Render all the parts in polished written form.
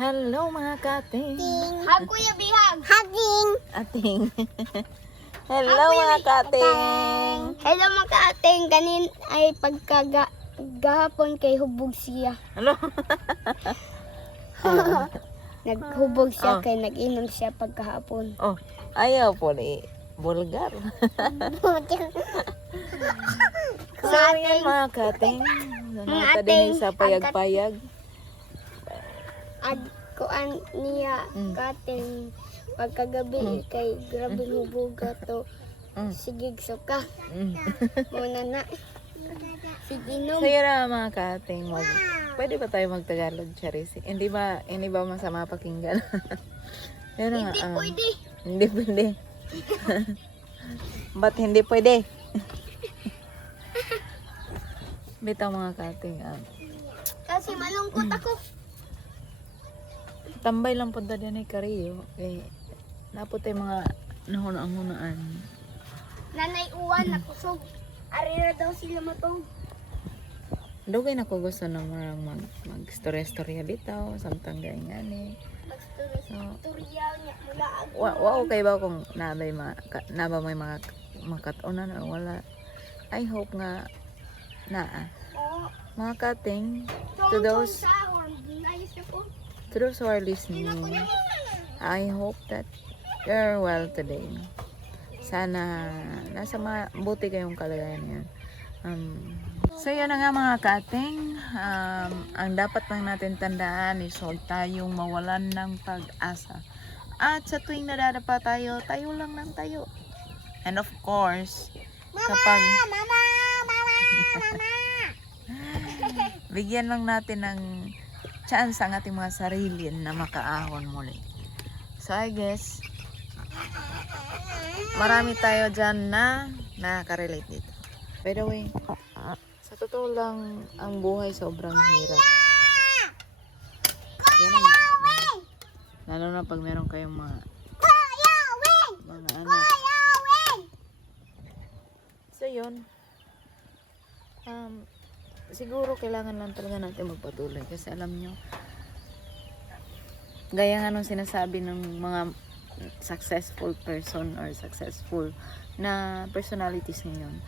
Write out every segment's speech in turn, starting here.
Hello mga kating. Hag Kuya Bihag. Haging. Ating. Hello mga kating. Hello mga ka-ating. Kanin ay pagkagahapon kay hubog siya. Ano? Naghubog siya Oh. kay nag-inom siya pagkahapon. Oh, ayaw po ni bulgar. Sorry yan mga kating. Nata din sa payag-payag. At kuan niya kating pagkagabi kay grabe hubog to. Sige suka. Muna na. Sige no. Sige na mga kating. Pwede ba tayo mag-Tagalog, Charis? Hindi ba masama pakinggan? Pero nga, Hindi pwede. Hindi pwede. Ba't hindi pwede? Bitaw mga kating. Kasi malungkot ako. Tambay lang po dali ni Kariyo. Eh, napot ay mga nahunaan. Nanay uwan na kusog. Arira daw sila matong. Dugay na ko gusto na marang mag-storya bitaw. Samtang ganyan eh. Tutorial niya mula ako. Wow, kay ba kung nabay naba may mga makatunan or wala. I hope nga mga kating to those who are listening, I hope that you're well today. Sana nasa mabuti kayong kalagayan yan. So yan na nga mga kating, ang dapat lang natin tandaan is huwag tayong mawalan ng pag-asa. At sa tuwing nadadapa tayo, tayo lang ng tayo. And of course, kapag bigyan lang natin ng chance ang ating mga sarili na makaahon muli. So I guess, marami tayo dyan na nakaka-relate dito. By the way, sa totoo lang, ang buhay sobrang hirap. Yan ang, lalo na pag meron kayong mga anak. So yun, siguro kailangan lang talaga natin magpatuloy kasi alam nyo, gaya nga nung sinasabi ng mga successful person or successful na personalities ngayon,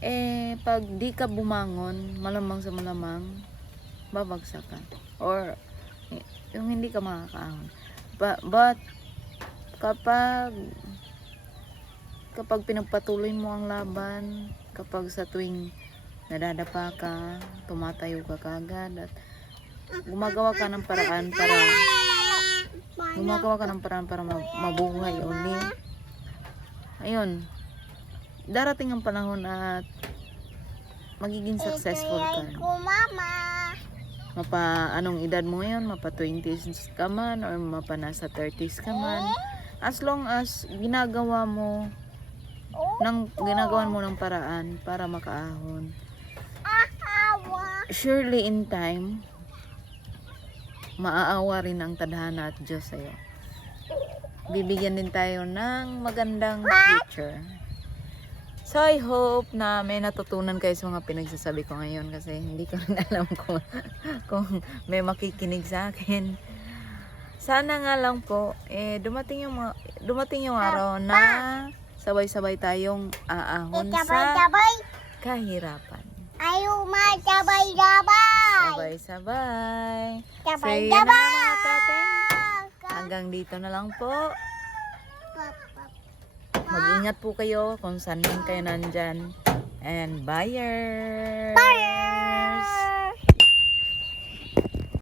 eh pag di ka bumangon, malamang sa malamang babagsak ka or yung hindi ka makakaahon. But kapag pinagpatuloy mo ang laban, kapag sa tuwing nadadapa ka, tumatayo ka kagad at gumagawa ka ng paraan para mabuhay uli. Ayun, darating ang panahon at magiging successful ka. Anong edad mo ngayon, mapa 20s ka man or mapa nasa 30s ka man, as long as ginagawan mo ng paraan para makaahon, surely in time maaawa rin ang tadhana at Diyos sa'yo. Bibigyan din tayo ng magandang future. So I hope na may natutunan kayo sa mga pinagsasabi ko ngayon kasi hindi ko rin alam kung may makikinig sa akin. Sana nga lang po dumating yung araw na sabay-sabay tayong aahon sa kahirapan. Ayaw sabay-sabay. Sabay-sabay. Sabay-sabay. So, yun na mga kating. Hanggang dito na lang po. Mag-ingat po kayo kung saan man kayo nandyan. And bye!